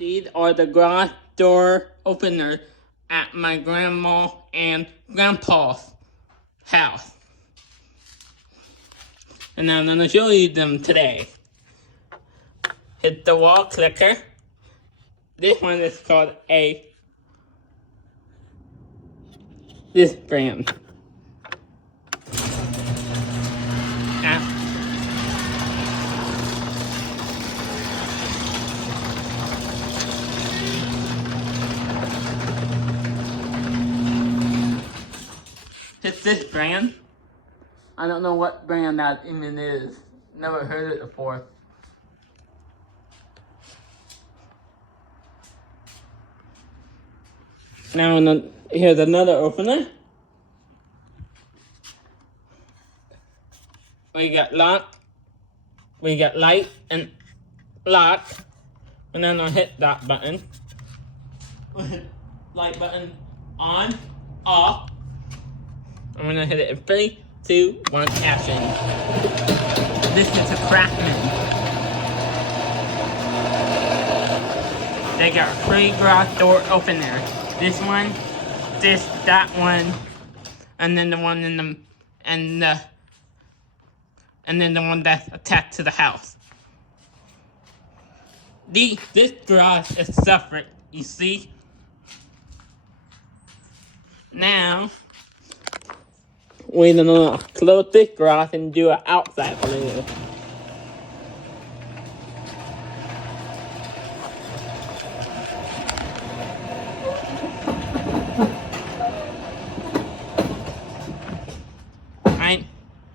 These are the garage door openers at my grandma and grandpa's house. And I'm gonna show you them today. Hit the wall clicker. This one is called this brand. It's this brand. I don't know what brand that even is. Never heard it before. Now here's another opener. We got lock. We got light and lock. And then I'll hit that button. I'll hit light button on, off. I'm gonna hit it in 3, 2, 1, action. This is a Craftsman. They got 3 garage door openers. This one, that one, and then the one in the, and then the one that's attached to the house. This garage is separate, you see? Now, we're gonna close this garage and do an outside view.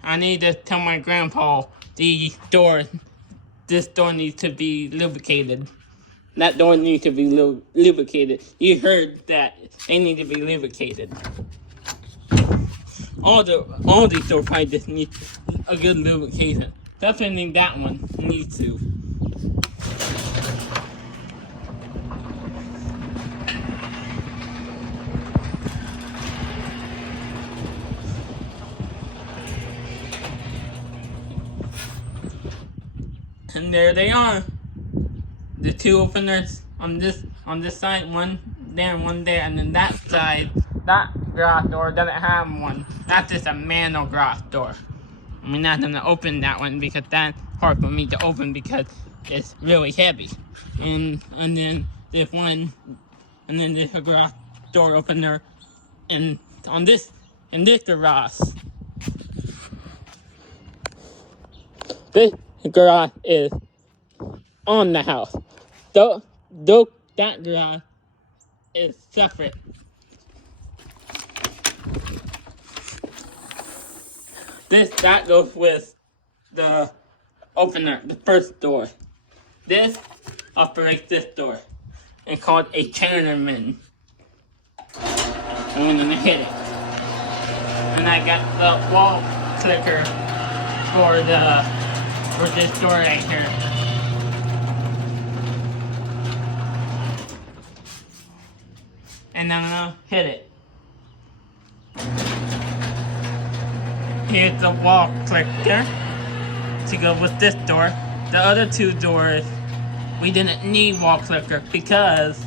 I need to tell my grandpa this door needs to be lubricated. That door needs to be lubricated. You heard that. They need to be lubricated. All these doors probably just need a good lubrication. Definitely that one needs to. And there they are. The 2 openers on this side, one there, one there, and then that side, that garage door doesn't have one. That's just a manual garage door. I'm not gonna open that one because that's hard for me to open because it's really heavy. And then this one, and then there's a garage door opener, and in this garage. This garage is on the house. That garage is separate. That goes with the opener, the first door. This operates this door. It's called a Chinaman. I'm gonna hit it. And I got the wall clicker for this door right here. And I'm gonna hit it. Here's the wall clicker to go with this door. The other 2 doors, we didn't need wall clicker because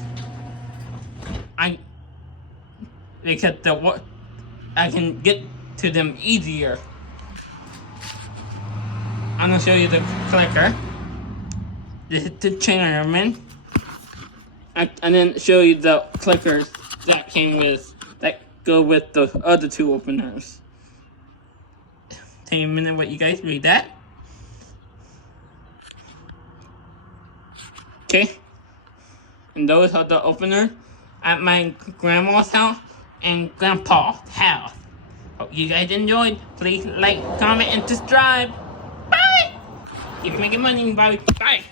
I can get to them easier. I'm gonna show you the clicker. This is the Chinaman. And then show you the clickers that go with the other 2 openers. Take a minute, what you guys read that. Okay. And those are the openers at my grandma's house and grandpa's house. Hope you guys enjoyed. Please like, comment, and subscribe. Bye! Keep making money, bye. Bye.